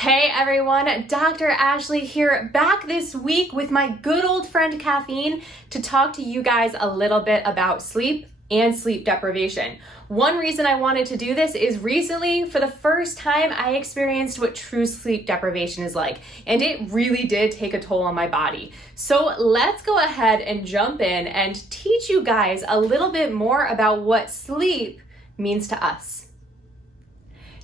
Hey everyone, Dr. Ashley here, back this week with my good old friend Caffeine to talk to you guys a little bit about sleep and sleep deprivation. One reason I wanted to do this is recently, for the first time, I experienced what true sleep deprivation is like, and it really did take a toll on my body. So let's go ahead and jump in and teach you guys a little bit more about what sleep means to us.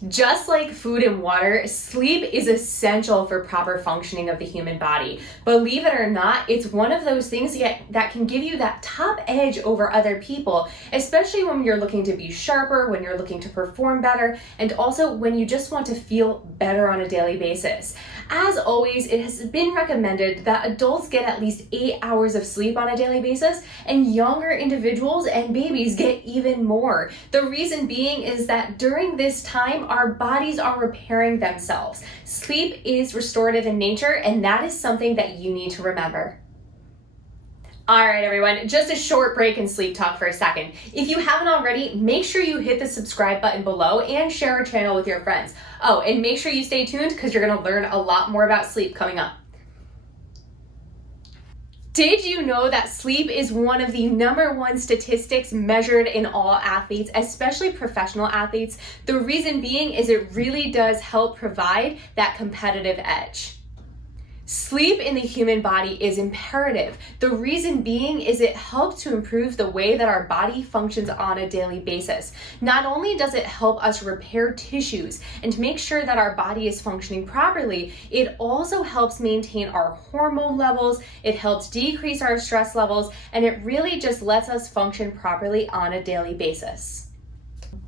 Just like food and water, sleep is essential for proper functioning of the human body. Believe it or not, it's one of those things that can give you that top edge over other people, especially when you're looking to be sharper, when you're looking to perform better, and also when you just want to feel better on a daily basis. As always, it has been recommended that adults get at least 8 hours of sleep on a daily basis, and younger individuals and babies get even more. The reason being is that during this time, our bodies are repairing themselves. Sleep is restorative in nature, and that is something that you need to remember. All right, everyone, just a short break in sleep talk for a second. If you haven't already, make sure you hit the subscribe button below and share our channel with your friends. Oh, and make sure you stay tuned because you're going to learn a lot more about sleep coming up. Did you know that sleep is one of the #1 statistics measured in all athletes, especially professional athletes? The reason being is it really does help provide that competitive edge. Sleep in the human body is imperative. The reason being is it helps to improve the way that our body functions on a daily basis. Not only does it help us repair tissues and make sure that our body is functioning properly, it also helps maintain our hormone levels, it helps decrease our stress levels, and it really just lets us function properly on a daily basis.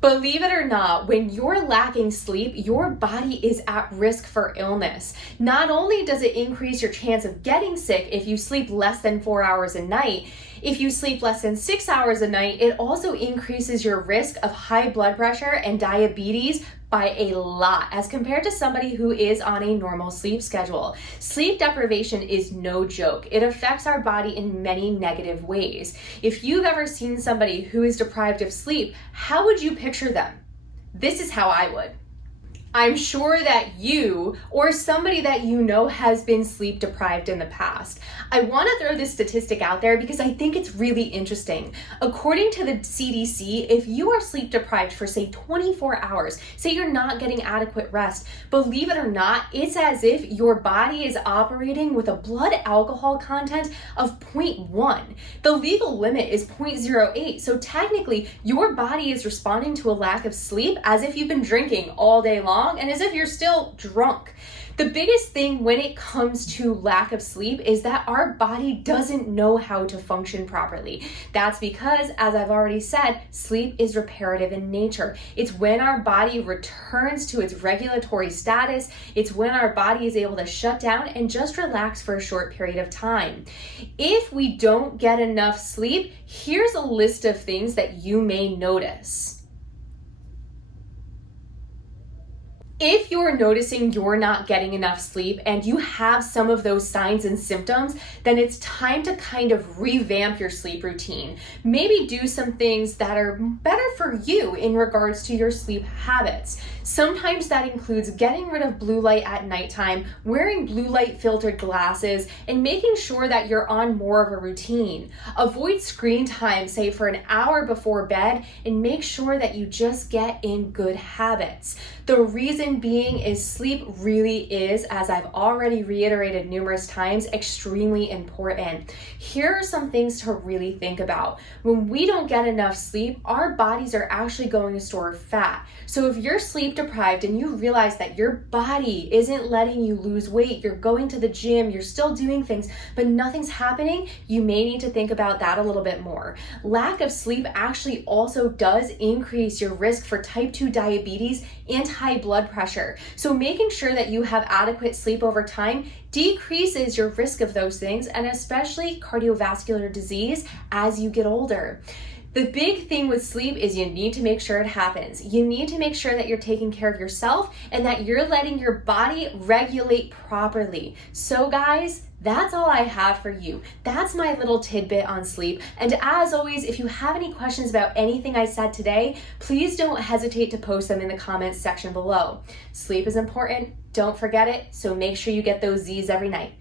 Believe it or not, when you're lacking sleep, your body is at risk for illness. Not only does it increase your chance of getting sick if you sleep less than 4 hours a night, if you sleep less than 6 hours a night, it also increases your risk of high blood pressure and diabetes by a lot as compared to somebody who is on a normal sleep schedule. Sleep deprivation is no joke. It affects our body in many negative ways. If you've ever seen somebody who is deprived of sleep, how would you picture them? This is how I would. I'm sure that you or somebody that you know has been sleep deprived in the past. I want to throw this statistic out there because I think it's really interesting. According to the CDC, if you are sleep deprived for say 24 hours, say you're not getting adequate rest, believe it or not, it's as if your body is operating with a blood alcohol content of 0.1. The legal limit is 0.08, so technically your body is responding to a lack of sleep as if you've been drinking all day long and as if you're still drunk. The biggest thing when it comes to lack of sleep is that our body doesn't know how to function properly. That's because, as I've already said, sleep is reparative in nature. It's when our body returns to its regulatory status. It's when our body is able to shut down and just relax for a short period of time. If we don't get enough sleep, here's a list of things that you may notice. If you're noticing you're not getting enough sleep and you have some of those signs and symptoms, then it's time to kind of revamp your sleep routine. Maybe do some things that are better for you in regards to your sleep habits. Sometimes that includes getting rid of blue light at nighttime, wearing blue light filtered glasses, and making sure that you're on more of a routine. Avoid screen time, say for an hour before bed, and make sure that you just get in good habits. The reason being is sleep really is, as I've already reiterated numerous times, extremely important. Here are some things to really think about. When we don't get enough sleep, our bodies are actually going to store fat. So if you're sleep deprived and you realize that your body isn't letting you lose weight, you're going to the gym, you're still doing things, but nothing's happening, you may need to think about that a little bit more. Lack of sleep actually also does increase your risk for type 2 diabetes and high blood pressure. So making sure that you have adequate sleep over time decreases your risk of those things, and especially cardiovascular disease as you get older. The big thing with sleep is you need to make sure it happens. You need to make sure that you're taking care of yourself and that you're letting your body regulate properly. So guys, that's all I have for you. That's my little tidbit on sleep. And as always, if you have any questions about anything I said today, please don't hesitate to post them in the comments section below. Sleep is important. Don't forget it. So make sure you get those Z's every night.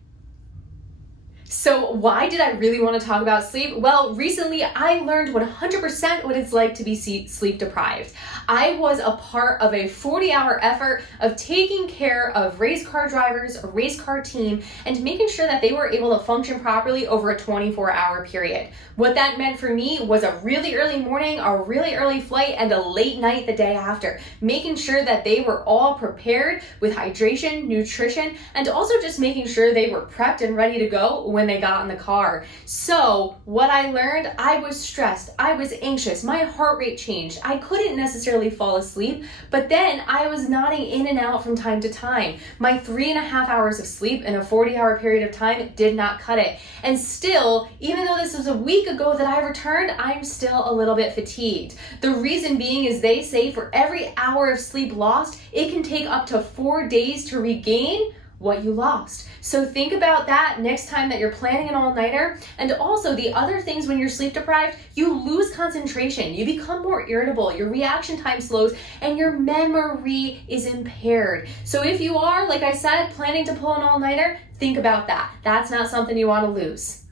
So why did I really want to talk about sleep? Well, recently I learned 100% what it's like to be sleep deprived. I was a part of a 40-hour effort of taking care of race car drivers, a race car team, and making sure that they were able to function properly over a 24-hour period. What that meant for me was a really early morning, a really early flight, and a late night the day after, making sure that they were all prepared with hydration, nutrition, and also just making sure they were prepped and ready to go when they got in the car. So what I learned, I was stressed, I was anxious, my heart rate changed, I couldn't necessarily fall asleep, but then I was nodding in and out from time to time. My 3.5 hours of sleep in a 40-hour period of time did not cut it. And still, even though this was a week ago that I returned, I'm still a little bit fatigued. The reason being is they say for every hour of sleep lost, it can take up to 4 days to regain what you lost. So think about that next time that you're planning an all-nighter. And also the other things when you're sleep deprived, you lose concentration, you become more irritable, your reaction time slows, and your memory is impaired. So if you are, like I said, planning to pull an all-nighter, think about that. That's not something you want to lose.